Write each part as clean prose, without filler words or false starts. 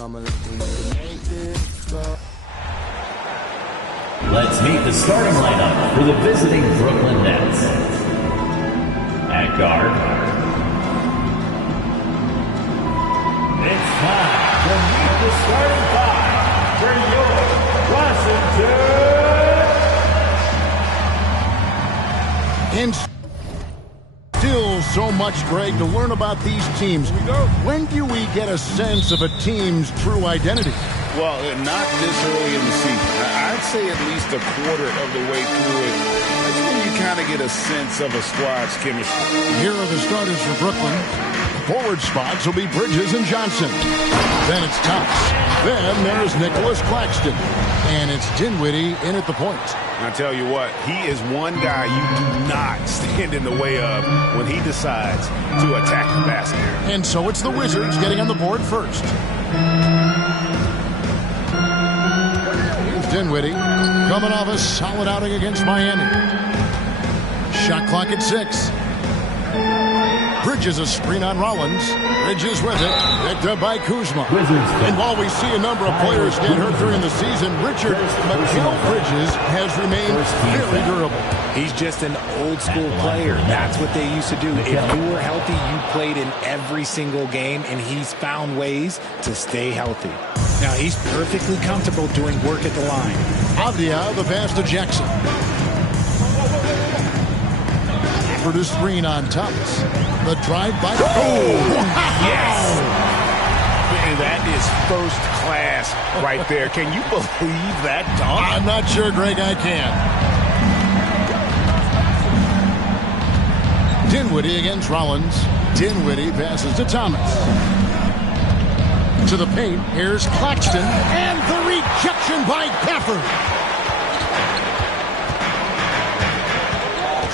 Let's meet the starting lineup for the visiting Brooklyn Nets. At guard, it's time to meet the starting five for your Washington. And still so much, Greg, to learn about these teams. When do we get a sense of a team's true identity? Well, not this early in the season. I'd say at least a quarter of the way through it. That's when you kind of get a sense of a squad's chemistry. Here are the starters for Brooklyn. Forward spots will be Bridges and Johnson. Then it's Thomas. Then there's Nicholas Claxton. And it's Dinwiddie in at the point. I tell you what, he is one guy you do not stand in the way of when he decides to attack the basket. And so it's the Wizards getting on the board first. Here's Dinwiddie coming off a solid outing against Miami. Shot clock at 6. Bridges a screen on Rollins. Bridges with it. Picked up by Kuzma. And while we see a number of players get hurt during the season, Richard Bridges has remained very durable. He's just an old-school player. That's what they used to do. If you were healthy, you played in every single game, and he's found ways to stay healthy. Now, he's perfectly comfortable doing work at the line. Avdia, the pass to Jackson. For the screen on Thomas. The drive by... Oh, yes! That is first class right there. Can you believe that dunk? I'm not sure, Greg, I can. Dinwiddie against Rollins. Dinwiddie passes to Thomas. To the paint. Here's Claxton. And the rejection by Gafford.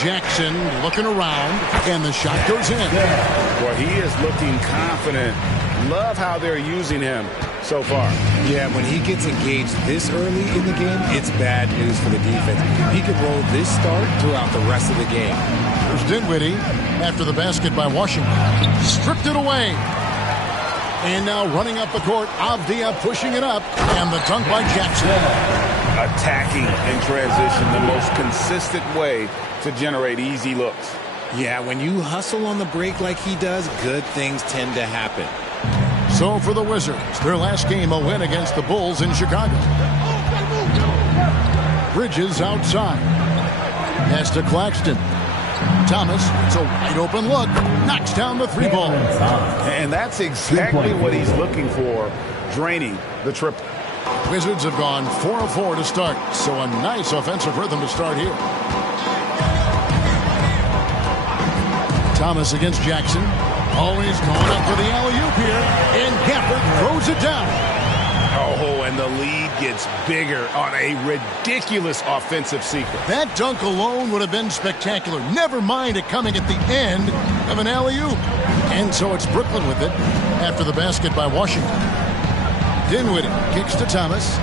Jackson looking around, and the shot goes in. Well, he is looking confident. Love how they're using him so far. Yeah, when he gets engaged this early in the game, it's bad news for the defense. He could roll this start throughout the rest of the game. There's Dinwiddie after the basket by Washington. Stripped it away. And now running up the court, Avdia pushing it up, and the dunk by Jackson. Attacking in transition, the most consistent way to generate easy looks. Yeah, when you hustle on the break like he does, good things tend to happen. So for the Wizards, their last game a win against the Bulls in Chicago. Bridges outside. Pass to Claxton. Thomas, it's a wide open look. Knocks down the three ball. And that's exactly what he's looking for, draining the triple. Wizards have gone 4 of 4 to start, so a nice offensive rhythm to start here. Thomas against Jackson. Always going up for the alley-oop here, and Gafford throws it down. Oh, and the lead gets bigger on a ridiculous offensive sequence. That dunk alone would have been spectacular. Never mind it coming at the end of an alley-oop. And so it's Brooklyn with it after the basket by Washington. Dinwiddie kicks to Thomas.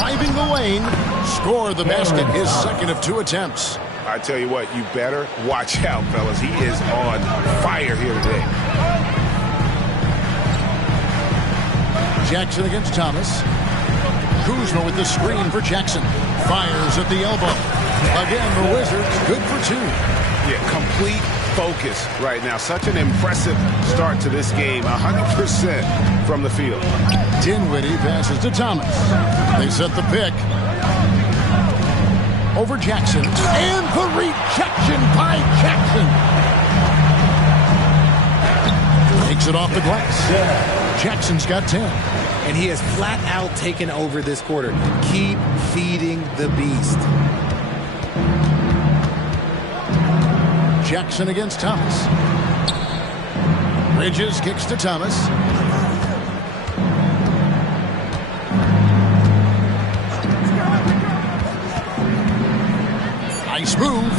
Driving the lane. Score the basket, his second of 2 attempts. I tell you what, you better watch out, fellas. He is on fire here today. Jackson against Thomas. Kuzma with the screen for Jackson. Fires at the elbow. Again, the Wizards good for 2. Yeah, complete focus right now. Such an impressive start to this game. 100% from the field. Dinwiddie passes to Thomas. They set the pick. Over Jackson. And the rejection by Jackson. Takes it off the glass. Jackson's got 10. And he has flat out taken over this quarter. Keep feeding the beast. Jackson against Thomas. Bridges kicks to Thomas. Nice move.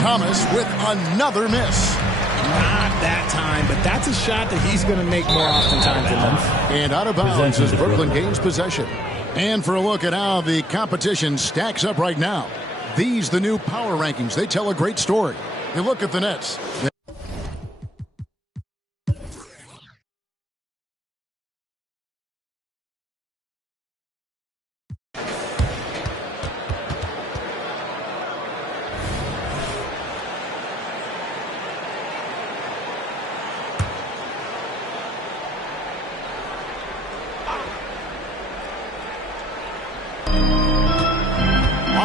Thomas with another miss. Not that time, but that's a shot that he's going to make more oftentimes than that. And out of bounds as Brooklyn gains possession. And for a look at how the competition stacks up right now. These, the new power rankings, they tell a great story. You look at the Nets.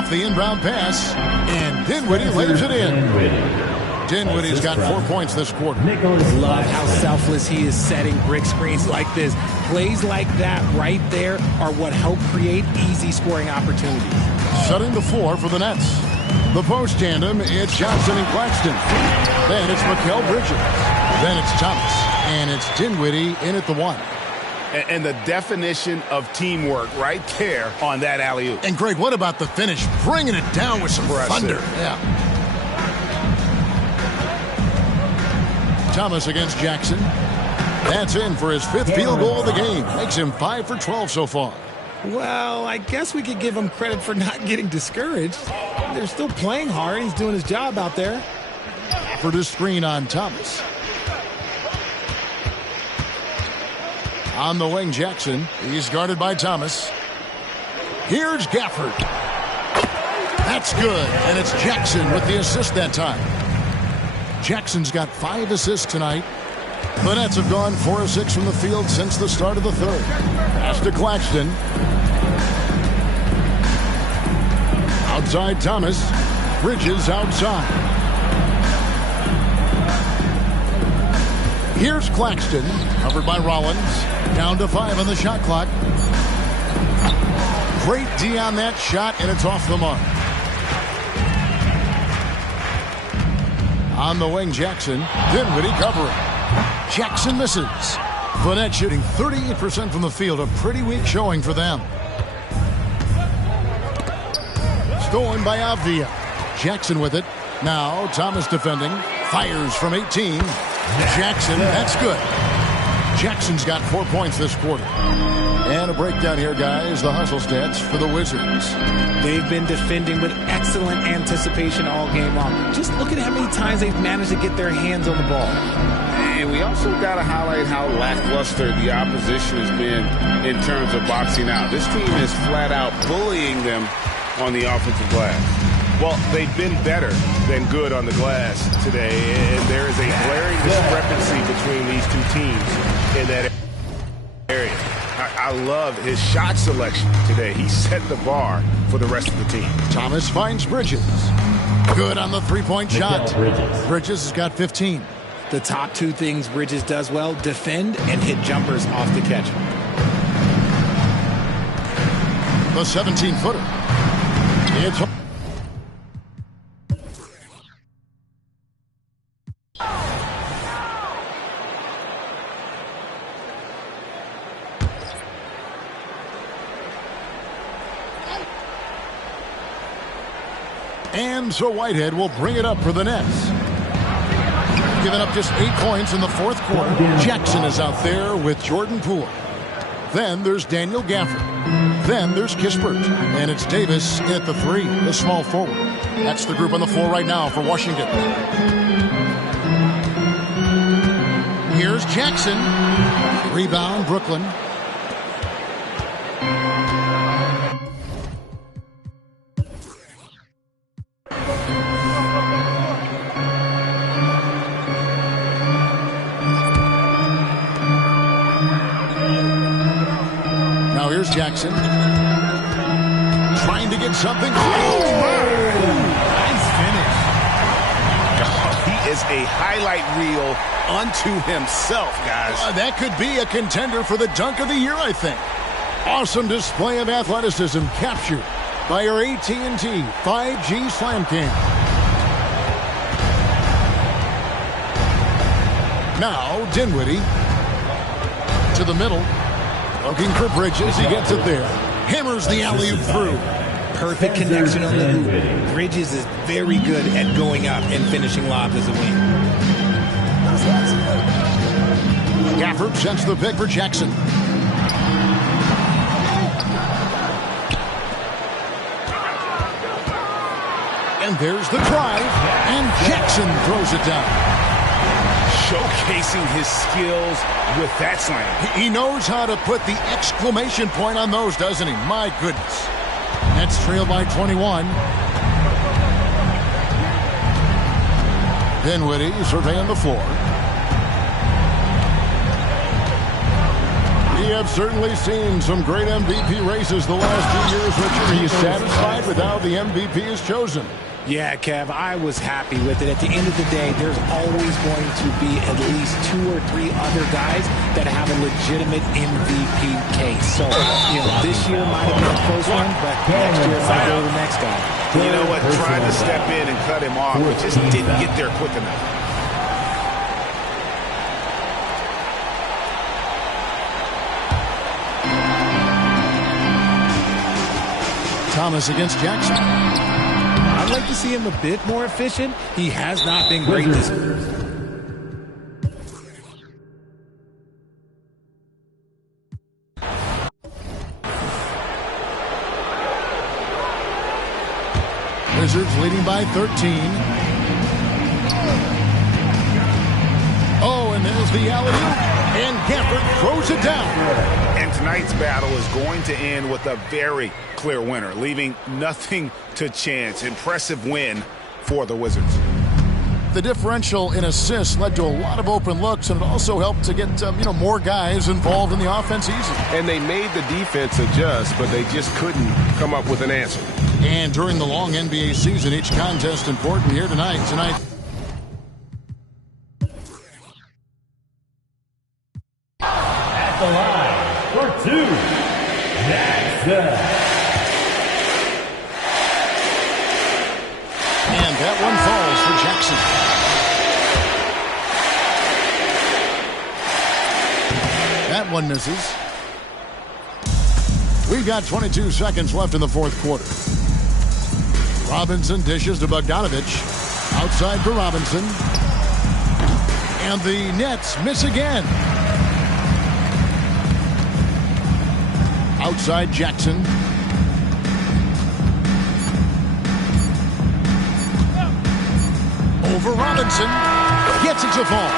off the inbound pass, and Dinwiddie lays it in. Dinwiddie's got 4 points this quarter. Love how selfless he is setting brick screens like this. Plays like that right there are what help create easy scoring opportunities. Setting the floor for the Nets. The post tandem, it's Johnson and Claxton. Then it's Mikal Bridges. Then it's Thomas. And it's Dinwiddie in at the 1. And the definition of teamwork right there on that alley-oop. And Greg, what about the finish? Bringing it down with some thunder. Yeah. Thomas against Jackson. That's in for his 5th field goal of the game. Makes him 5 for 12 so far. Well, I guess we could give him credit for not getting discouraged. They're still playing hard. He's doing his job out there. For the screen on Thomas. On the wing, Jackson. He's guarded by Thomas. Here's Gafford. That's good. And it's Jackson with the assist that time. Jackson's got 5 assists tonight. The Nets have gone 4 of 6 from the field since the start of the third. Pass to Claxton. Outside Thomas. Bridges outside. Here's Claxton. Covered by Rollins. Down to 5 on the shot clock. Great D on that shot, and it's off the mark. On the wing, Jackson. Dinwiddie covering. Jackson misses. The Nets shooting 38% from the field. A pretty weak showing for them. Stolen by Avdia. Jackson with it. Now Thomas defending. Fires from 18. Jackson, that's good. Jackson's got 4 points this quarter. And a breakdown here, guys. The hustle stats for the Wizards. They've been defending with excellent anticipation all game long. Just look at how many times they've managed to get their hands on the ball. And we also got to highlight how lackluster the opposition has been in terms of boxing out. This team is flat out bullying them on the offensive glass. Well, they've been better than good on the glass today, and there is a glaring discrepancy between these two teams in that area. I love his shot selection today. He set the bar for the rest of the team. Thomas finds Bridges. Good on the three-point shot. Bridges has got 15. The top 2 things Bridges does well, defend and hit jumpers off the catch. The 17-footer. It's and so Whitehead will bring it up for the Nets. Giving up just 8 points in the 4th quarter. Jackson is out there with Jordan Poole. Then there's Daniel Gafford. Then there's Kispert. And it's Davis in at the 3, the small forward. That's the group on the floor right now for Washington. Here's Jackson. Rebound, Brooklyn. Now here's Jackson. Trying to get something. Nice finish. He is a highlight reel unto himself, guys. That could be a contender for the dunk of the year, I think. Awesome display of athleticism captured by our AT&T 5G Slam Cam. Now Dinwiddie to the middle. Looking for Bridges. He gets it there. Hammers the alley-oop through. Perfect connection on the hoop. Bridges is very good at going up and finishing lobs as a wing. Gafford sends the pick for Jackson. And there's the drive. And Jackson throws it down. Showcasing his skills with that slam. He knows how to put the exclamation point on those, doesn't he? My goodness. Nets trail by 21. Dinwiddie surveying the floor. We have certainly seen some great MVP races the last 2 years, Richard. Are you satisfied with how the MVP is chosen? Yeah, Kev, I was happy with it. At the end of the day, there's always going to be at least 2 or 3 other guys that have a legitimate MVP case. So, this year might have been a close one, but next year it might go to the next guy. You know what? Tried to step in and cut him off, but just didn't get there quick enough. Thomas against Jackson. I'd like to see him a bit more efficient. He has not been great this year. Wizards leading by 13. Oh, and there's the alley-oop. And Gafford throws it down. And tonight's battle is going to end with a very clear winner, leaving nothing to chance. Impressive win for the Wizards. The differential in assists led to a lot of open looks, and it also helped to get more guys involved in the offense easily. And they made the defense adjust, but they just couldn't come up with an answer. And during the long NBA season, each contest important here tonight. At the line for 2, Jackson. And that one falls for Jackson. That one misses. We've got 22 seconds left in the fourth quarter. Robinson dishes to Bogdanovich. Outside for Robinson. And the Nets miss again. Outside Jackson. Over Robinson. Gets it to fall.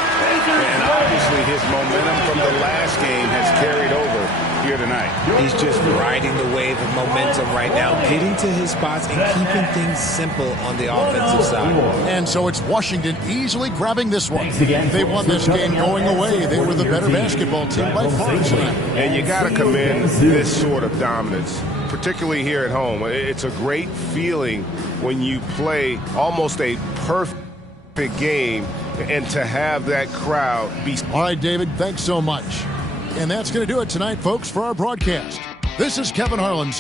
And obviously his momentum from the last game has carried over here tonight. He's just riding the wave of momentum right now, getting to his spots and keeping things simple on the offensive side. And so it's Washington easily grabbing this one. They won this game going away. They were the better basketball team by far tonight. And you got to commend this sort of dominance, particularly here at home. It's a great feeling when you play almost a perfect game and to have that crowd be. All right, David, thanks so much. And that's going to do it tonight, folks, for our broadcast. This is Kevin Harlan.